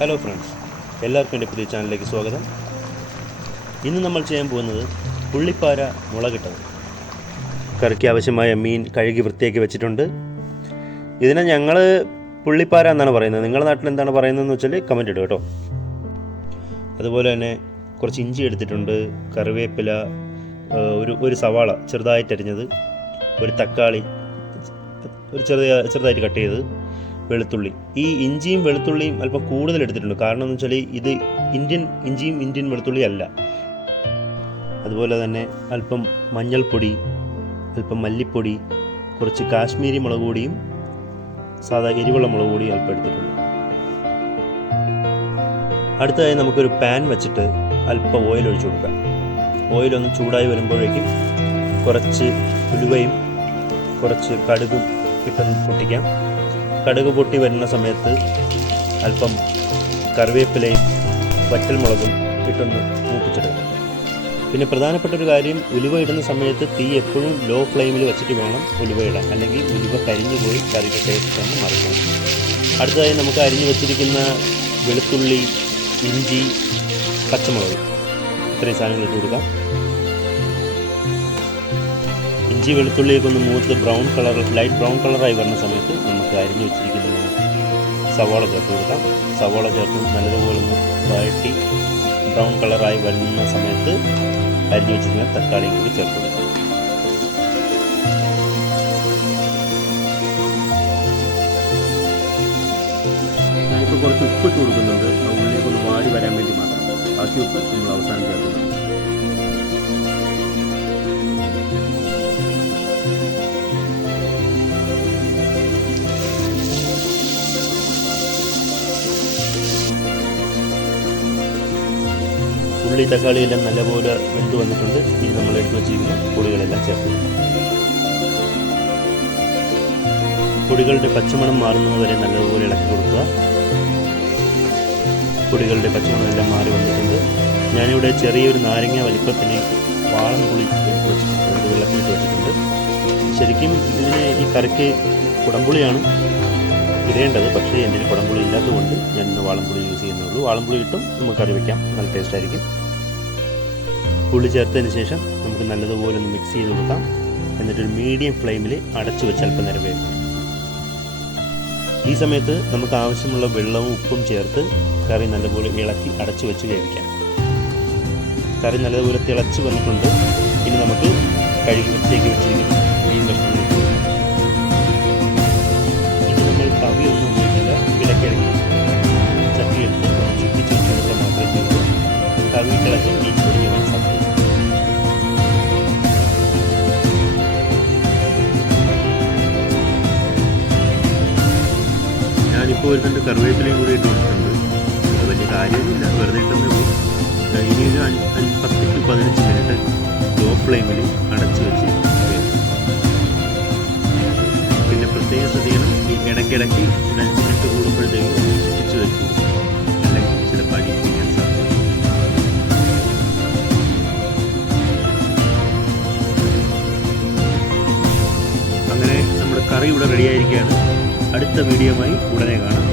Hello friends, എല്ലാവർക്കും എൻ്റെ പുതിയ ചാനലിലേക്ക് സ്വാഗതം. ഇന്ന് നമ്മൾ ചെയ്യാൻ പോകുന്നത് പുള്ളിപ്പാര മുളകിട്ടത്. കറിക്ക് ആവശ്യമായ മീൻ കഴുകി വൃത്തിയാക്കി വെച്ചിട്ടുണ്ട്. ഇതിനെ ഞങ്ങൾ പുള്ളിപ്പാര എന്നാണ് പറയുന്നത്. നിങ്ങളുടെ നാട്ടിൽ എന്താണ് പറയുന്നതെന്ന് വെച്ചാൽ കമൻറ്റ് ഇടുക കേട്ടോ. അതുപോലെ തന്നെ കുറച്ച് ഇഞ്ചി എടുത്തിട്ടുണ്ട്, കറിവേപ്പില, ഒരു സവാള ചെറുതായിട്ടരിഞ്ഞത്, ഒരു തക്കാളി ചെറുതായിട്ട് കട്ട് ചെയ്തത്, വെളുത്തുള്ളി. ഈ ഇഞ്ചിയും വെളുത്തുള്ളിയും അല്പം കൂടുതൽ എടുത്തിട്ടുണ്ട്. കാരണം എന്ന് വെച്ചാൽ ഇത് ഇന്ത്യൻ ഇഞ്ചിയും ഇന്ത്യൻ വെളുത്തുള്ളി അല്ല. അതുപോലെ തന്നെ അല്പം മഞ്ഞൾപ്പൊടി, അല്പം മല്ലിപ്പൊടി, കുറച്ച് കാശ്മീരി മുളക് പൊടിയും സാധാ എരിവുള്ള മുളക് പൊടിയും അല്പം എടുത്തിട്ടുണ്ട്. അടുത്തതായി നമുക്കൊരു പാൻ വെച്ചിട്ട് അല്പം ഓയിൽ ഒഴിച്ചു കൊടുക്കാം. ഓയിലൊന്ന് ചൂടായി വരുമ്പോഴേക്കും കുറച്ച് ഉലുവയും കുറച്ച് കടുകും ഇട്ടൊന്ന് പൊട്ടിക്കാം. കടുക് പൊട്ടി വരുന്ന സമയത്ത് അല്പം കറിവേപ്പിലയും വറ്റൽമുളകും ഇട്ടൊന്ന് മൂപ്പിച്ചെടുക്കാം. പിന്നെ പ്രധാനപ്പെട്ട ഒരു കാര്യം, ഉലുവ ഇടുന്ന സമയത്ത് തീ എപ്പോഴും ലോ ഫ്ലെയിമിൽ വെച്ചിട്ട് വേണം ഉലുവ ഇടാൻ, അല്ലെങ്കിൽ ഉലുവ കരിഞ്ഞു പോയി കറിയുടെ ടേസ്റ്റ് തന്നെ മറിക്കും. അടുത്തതായി നമുക്ക് അരിഞ്ഞു വെച്ചിരിക്കുന്ന വെളുത്തുള്ളി, ഇഞ്ചി, പച്ചമുളക്, ഇത്രയും സാധനങ്ങൾ ഇട്ട് കൊടുക്കാം. ഇഞ്ചി വെളുത്തുള്ളിയൊക്കെ ഒന്ന് മൂത്ത് ലൈറ്റ് ബ്രൗൺ കളറായി വരുന്ന സമയത്ത് നമുക്ക് അരിഞ്ഞു വെച്ചിരിക്കുന്ന സവാള ചേർത്ത് കൊടുക്കാം. സവാള ചേർത്ത് നല്ലതുപോലെ ഒന്ന് വഴറ്റി ബ്രൗൺ കളറായി വരുന്ന സമയത്ത് അരിഞ്ഞു വെച്ചിരിക്കുന്ന തക്കാളിയും കൂടി ചേർത്ത് കൊടുക്കാം. ഞാനിപ്പോൾ കുറച്ച് ഉപ്പിട്ട് കൊടുക്കുന്നുണ്ട്, ആ ഉള്ളിലേക്ക് ഒന്ന് വാടി വരാൻ വേണ്ടി മാത്രം. ബാക്കി ഉപ്പ് നമ്മൾ അവസാനം ചേർക്കുന്നുണ്ട്. ഉള്ളി തക്കാളിയെല്ലാം നല്ലപോലെ വെന്ത് വന്നിട്ടുണ്ട്. ഇനി നമ്മൾ എടുത്ത് വെച്ചിരിക്കുന്ന പൊടികളെല്ലാം ചേർത്ത് കൊടുക്കാം. പൊടികളുടെ പച്ചമണം മാറുന്നത് വരെ നല്ലതുപോലെ ഇളക്കി കൊടുക്കുക. പൊടികളുടെ പച്ചമണമെല്ലാം മാറി വന്നിട്ടുണ്ട്. ഞാനിവിടെ ചെറിയൊരു നാരങ്ങ വലിപ്പത്തിന് വാളംപുളി വെച്ചിട്ടുണ്ട്, വെള്ളത്തിലിട്ട് വെച്ചിട്ടുണ്ട്. ശരിക്കും ഈ കറിക്ക് കുടംപുളിയാണ് ഇടേണ്ടത്, പക്ഷേ എൻ്റെ കുടംപുളി ഇല്ലാത്തതുകൊണ്ട് ഞാൻ ഇന്ന് വാളംപുളി യൂസ് ചെയ്യുന്നുള്ളൂ. വാളംപുളി ഇട്ടും നമുക്ക് കറി വയ്ക്കാം, നല്ല ടേസ്റ്റ് ആയിരിക്കും. പുളി ചേർത്തതിന് ശേഷം നമുക്ക് നല്ലതുപോലെ ഒന്ന് മിക്സ് ചെയ്ത് കൊടുക്കാം. എന്നിട്ടൊരു മീഡിയം ഫ്ലെയിമിൽ അടച്ചു വെച്ച് അല്പം നേരം വേവിക്കാം. ഈ സമയത്ത് നമുക്ക് ആവശ്യമുള്ള വെള്ളവും ഉപ്പും ചേർത്ത് കറി നല്ലപോലെ ഇളക്കി അടച്ചു വെച്ച് വേവിക്കാം. കറി നല്ലതുപോലെ തിളച്ച് വന്നിട്ടുണ്ട്. ഇനി നമുക്ക് കഴുകി വൃത്തിയാക്കി വെച്ചിരിക്കുന്ന മീൻ കഷ്ണങ്ങൾ ഇട്ട് കൊടുക്കാം. ഇത് നമ്മൾ തവിയൊന്നും ഉപയോഗിക്കില്ല, ഇടയ്ക്കിടയ്ക്ക് ചട്ടിയെടുത്ത് ചുറ്റിച്ച് വെച്ചെടുത്താൽ മാത്രമേ ചെയ്യൂ. തവി തിളച്ച് മീൻ പൊടിഞ്ഞു പോകാൻ സാധിക്കും. ഞാനിപ്പോൾ ഒരു രണ്ട് കറിവേപ്പിലയും കൂടി ഇട്ട് കൊടുത്തിട്ടുണ്ട്. അത് വലിയ കാര്യമൊന്നുമില്ല, വെറുതെ ഇട്ടെന്നേ ഉള്ളൂ. ഇനി ഒരു 10 to 15 മിനിറ്റ് ലോ ഫ്ലെയിമിൽ അടച്ചു വെച്ച് വേവിക്കും. പിന്നെ പ്രത്യേകം ശ്രദ്ധിക്കണം, ഈ ഇടയ്ക്കിടയ്ക്ക് 5 മിനിറ്റ് കൂടുമ്പോഴത്തേക്കും ചുറ്റിച്ച് വെച്ചു, അല്ലെങ്കിൽ ചിലപ്പോൾ അടി ചെയ്യാൻ സാധിക്കും. അങ്ങനെ നമ്മുടെ കറി ഇവിടെ റെഡിയായിരിക്കുകയാണ്. അടുത്ത വീഡിയോയുമായി ഉടനെ കാണാം.